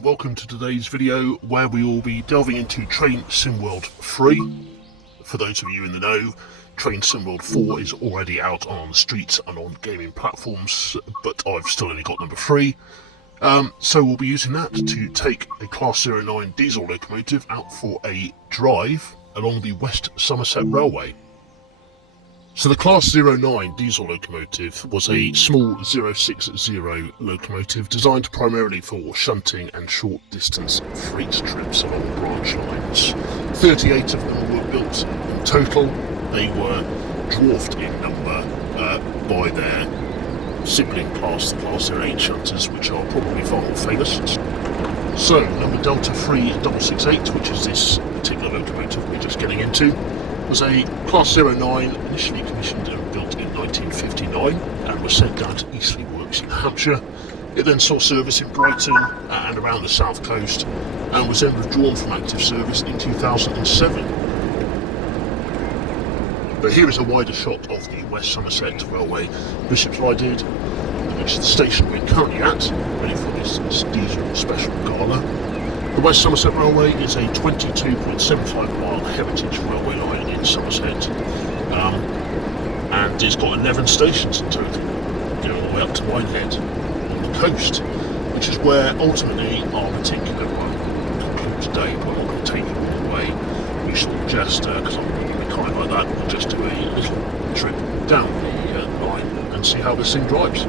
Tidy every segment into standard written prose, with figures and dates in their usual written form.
and welcome to today's video where we will be delving into Train Sim World 3. For those of you in the know, Train Sim World 4 is already out on the streets and on gaming platforms, but I've still only got number 3. So we'll be using that to take a Class 09 diesel locomotive out for a drive along the West Somerset Railway. So the Class 09 diesel locomotive was a small 060 locomotive designed primarily for shunting and short distance freight trips along branch lines. 38 of them were built in total. They were dwarfed in number by their sibling class, the Class 08 shunters, which are probably far more famous. So number Delta 3668, which is this particular locomotive we're just getting into, was a Class 09 initially commissioned and built in 1959 and was sent down to Eastleigh Works in Hampshire. It then saw service in Brighton and around the south coast and was then withdrawn from active service in 2007. But here is a wider shot of the West Somerset Railway Bishop's Ride, which is the station we're currently at, ready for this diesel special gala. The West Somerset Railway is a 22.75 mile heritage railway line in Somerset, and it's got 11 stations in total, going all the way up to Minehead on the coast, which is where ultimately our particular run will conclude today, but I'm not going to take you all the way. We shall just, because I'm really kind like that, we'll just do a little trip down the line and see how this thing drives.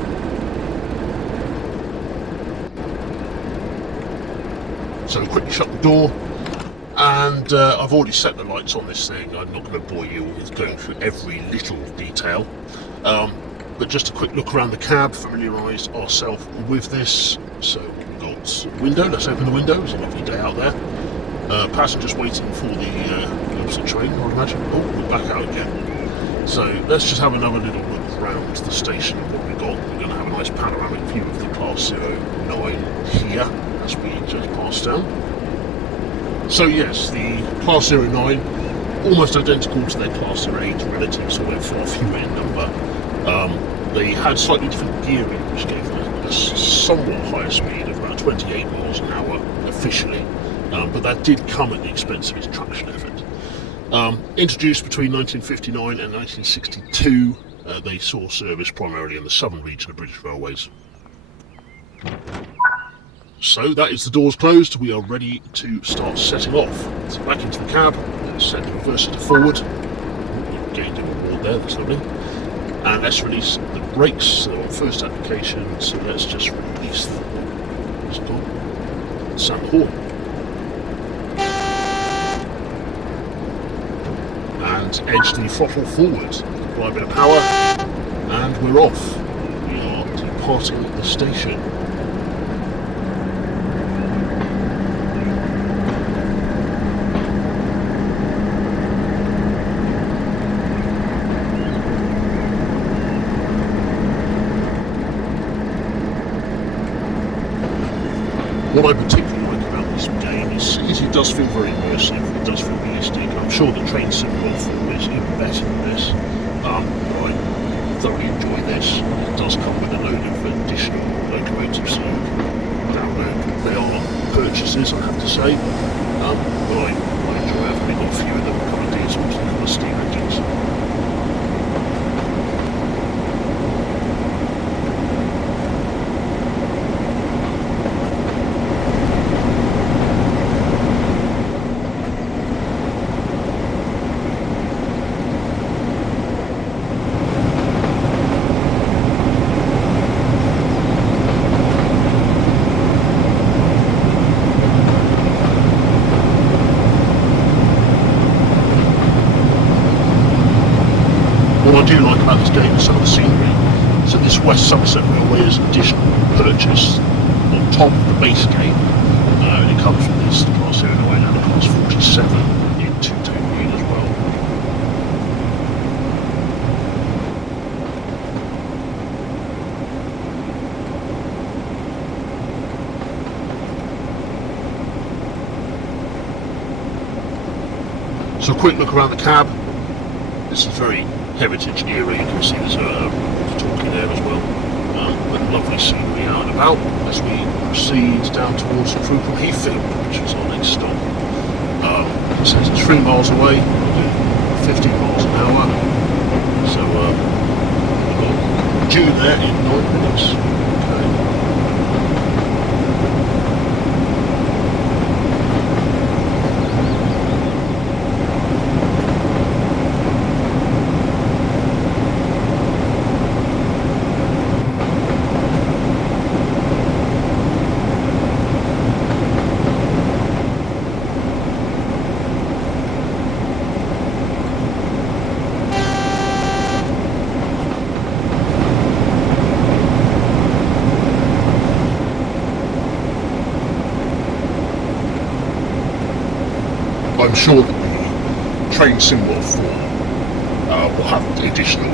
So quickly shut the door, and I've already set the lights on this thing. I'm not going to bore you with going through every little detail, but just a quick look around the cab, familiarise ourselves with this. So we've got a window, let's open the window, it's a lovely day out there. Passengers waiting for the opposite train, I would imagine. Oh, we're back out again. So let's just have another little look around the station and what we've got. We're going to have a nice panoramic view of the Class 09 here, as we just passed down. So yes, the Class 09, almost identical to their Class 08 relatives, although far fewer in number. They had slightly different gearing, which gave them a somewhat higher speed of about 28 miles an hour officially, but that did come at the expense of its traction effort. Introduced between 1959 and 1962, they saw service primarily in the southern region of British Railways. So that is the doors closed, we are ready to start setting off. So back into the cab, let's set the reverser to forward. We've gained a reward there, that's lovely. And let's release the brakes, so on first application, so let's just release the sound the horn. And edge the throttle forward, apply a bit of power, and we're off. We are departing the station. What I particularly like about this game is it does feel very immersive, it does feel realistic. I'm sure the Train Sim World 4 is even better than this, but I thoroughly enjoy this. It does come with a load of additional locomotives so you can download. They are purchases, I have to say, but I enjoy it. We've got a few of them, a couple of diesels and a couple of steam engines. What I do like about this game is some of the scenery. So this West Somerset Railway is an additional purchase on top of the base game. And it comes from this Class 09 and a Class 47 in two-tone green as well. So a quick look around the cab. This is very heritage era, you can see there's a talking there as well. But lovely scenery out and about as we proceed down towards Crookham Heathfield, which is our next stop. It says it's 3 miles away, we'll do 15 miles an hour. So we've got due there in 9 minutes. Okay. I'm sure that the train Simworld 4 will have additional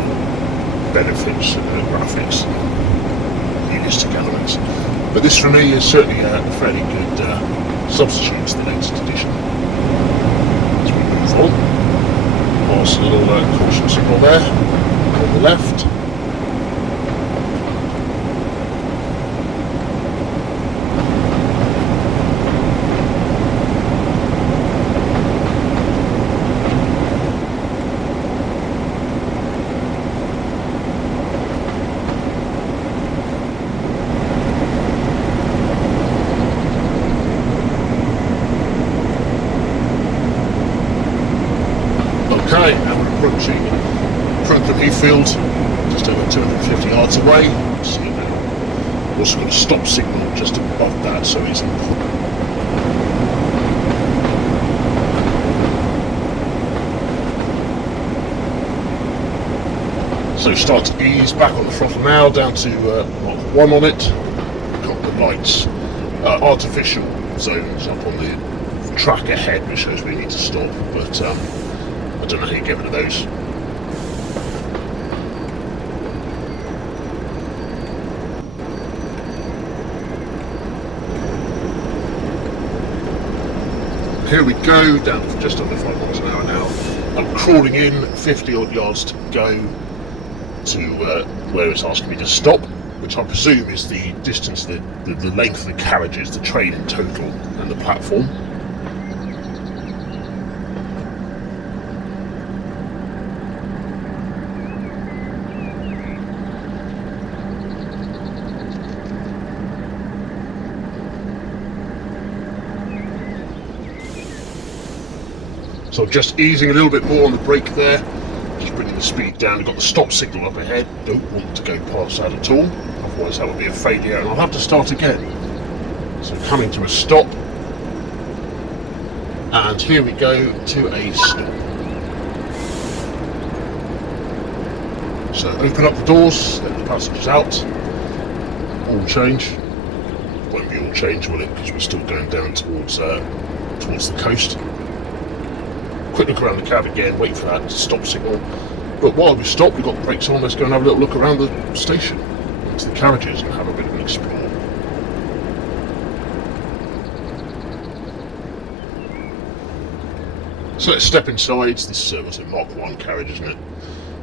benefits and graphics and used together. But this for me is certainly a fairly good substitute to the latest edition. As we move on, past a little caution signal there on the left. Okay, now we're approaching Crookham Heathfield, just over 250 yards away. See now, also got a stop signal just above that, so it's important. So start to ease back on the throttle now, down to Mark 1 on it. Got the lights, artificial zones up on the track ahead, which shows we need to stop, but I don't know how you get rid of those. Here we go, down to just under 5 miles an hour now. I'm crawling in, 50 odd yards to go to where it's asking me to stop, which I presume is the distance, the length of the carriages, the train in total, and the platform. So I'm just easing a little bit more on the brake there, just bringing the speed down. I've got the stop signal up ahead, don't want to go past that at all, otherwise that would be a failure and I'll have to start again. So coming to a stop, and here we go to a stop. So open up the doors, let the passengers out, all change. Won't be all change, will it, because we're still going down towards the coast. Quick look around the cab again, wait for that stop signal. But while we stop, we've got the brakes on, let's go and have a little look around the station, into the carriages, and have a bit of an explore. So let's step inside. This was a Mark 1 carriage, isn't it?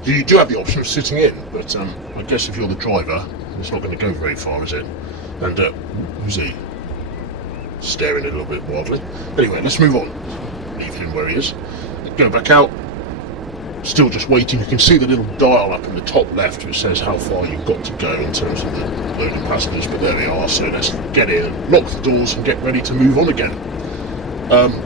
You do have the option of sitting in, but I guess if you're the driver, it's not going to go very far, is it? And who's he? Staring a little bit wildly. Anyway, let's move on. Leave him where he is. Go back out. Still just waiting. You can see the little dial up in the top left which says how far you've got to go in terms of the loading passengers, but there we are. So let's get in, lock the doors and get ready to move on again.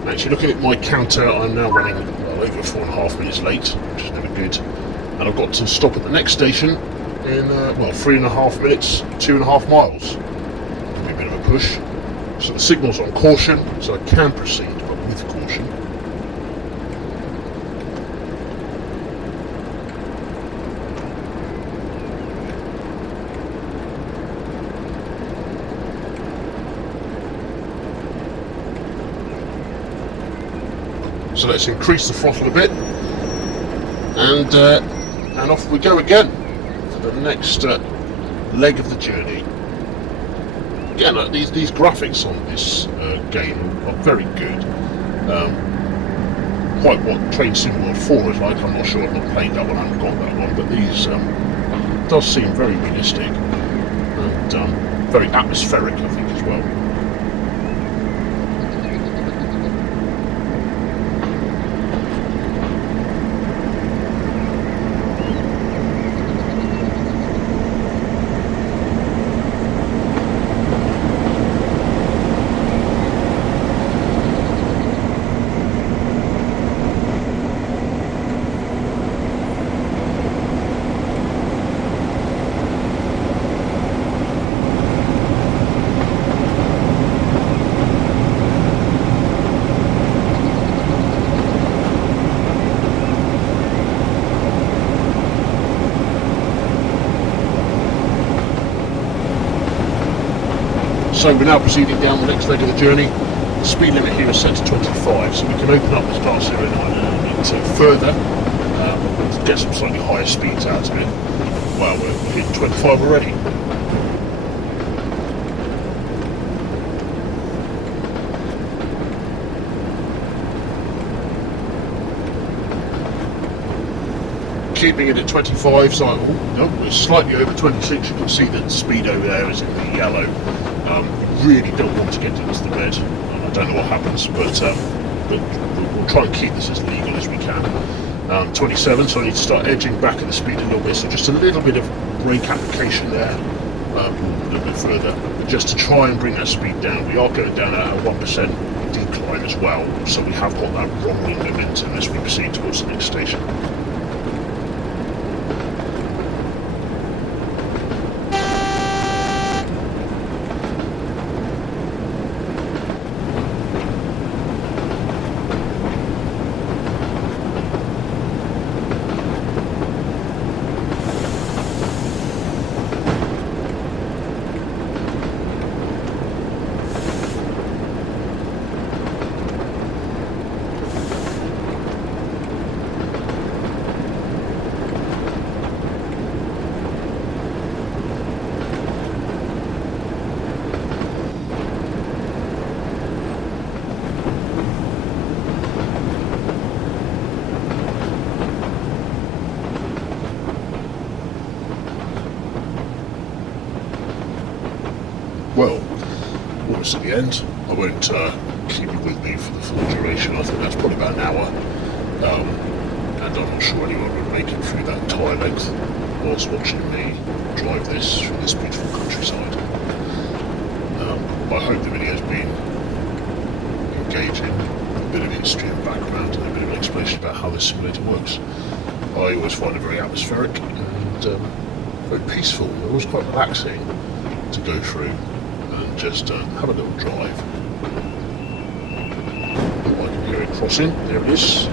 Actually looking at my counter, I'm now running over 4.5 minutes late, which is never good. And I've got to stop at the next station in 3.5 minutes, 2.5 miles. Give me a bit of a push. So the signal's on caution, so I can proceed, but with caution. So let's increase the throttle a bit, and off we go again for the next leg of the journey. Again, these graphics on this game are very good. Quite what Train Simworld 4 is like, I'm not sure, I've not played that one, I haven't got that one, but these does seem very realistic. and very atmospheric, I think, as well. So we're now proceeding down the next leg of the journey. The speed limit here is set to 25, so we can open up this class 09 a little bit further, and get some slightly higher speeds out of it. Well, we're hitting 25 already. Keeping it at 25, so we're slightly over 26. You can see that the speed over there is in the yellow. Really don't want to get into the red. I don't know what happens, but we'll try and keep this as legal as we can. 27, so I need to start edging back at the speed a little bit, so just a little bit of brake application there, a little bit further, but just to try and bring that speed down. We are going down at a 1% decline as well, so we have got that rolling momentum as we proceed towards the next station. Well, almost at the end. I won't keep you with me for the full duration. I think that's probably about an hour, and I'm not sure anyone would make it through that entire length whilst watching me drive this through this beautiful countryside. I hope the video's been engaging, a bit of history and background and a bit of an explanation about how this simulator works. I always find it very atmospheric and very peaceful. Always quite relaxing to go through and just have a little drive. I can hear it crossing. There it is.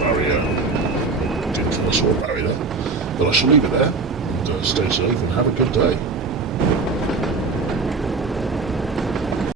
Barrier. Didn't think I saw a barrier there. But I shall leave it there and stay safe and have a good day.